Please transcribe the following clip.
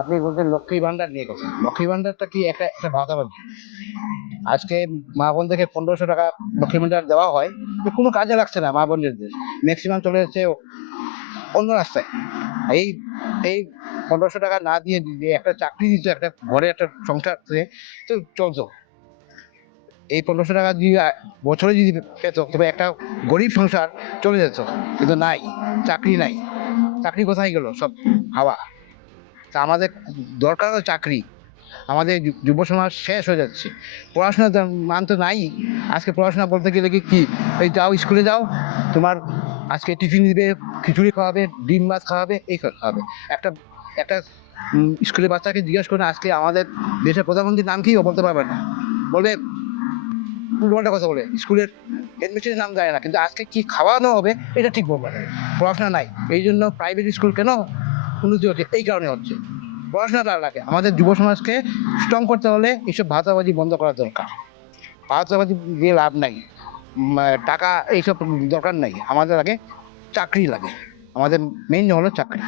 আপনি বলছেন লক্ষ্মী ভান্ডার নিয়ে কথা। লক্ষ্মী ভান্ডারটা কি একটা একটা ভাতাবাজি? আজকে মা বোনদেরকে 1500 টাকা লক্ষ্মী ভান্ডার দেওয়া হয়, তো কোনো কাজে লাগছে না মা বোনদের। ম্যাক্সিমাম চলে যাচ্ছে অন্য রাস্তায়। এই এই 1500 টাকা না দিয়ে যদি একটা চাকরি দিত, একটা ঘরে একটা সংসার থেকে তো চলতো। এই 1500 টাকা যদি বছরে যদি পেত, তবে একটা গরিব সংসার চলে যেত। কিন্তু নাই, চাকরি নাই। চাকরি কোথায় গেল? সব হাওয়া। তা আমাদের দরকার তো চাকরি। আমাদের যুব সমাজ শেষ হয়ে যাচ্ছে। পড়াশোনার মান তো নাই। আজকে পড়াশোনা বলতে গেলে কি, এই যাও স্কুলে যাও, তোমার আজকে টিফিন দিবে, খিচুড়ি খাওয়াবে, ডিম মাছ খাওয়াবে, এই খাওয়াবে। একটা একটা স্কুলের বাচ্চাকে জিজ্ঞাসা করে আজকে আমাদের দেশের প্রধানমন্ত্রীর নাম কি, ও বলতে পারবে না। বলবে উল্টোপাল্টা কথা বলে, স্কুলের হেডমিস্ট্রেসের নাম জানে না, কিন্তু আজকে কি খাওয়ানো হবে এটা ঠিক বলবে না। পড়াশোনা নাই, এই জন্য প্রাইভেট স্কুল কেন উন্নতি হচ্ছে, এই কারণে হচ্ছে। পড়াশোনাটা লাগে। আমাদের যুব সমাজকে স্ট্রং করতে হলে এইসব ভাতাবাজি বন্ধ করা দরকার। ভাতাবাজি দিয়ে লাভ নাই। টাকা এইসব দরকার নাই, আমাদের আগে চাকরি লাগে। আমাদের মেইন হলো চাকরি।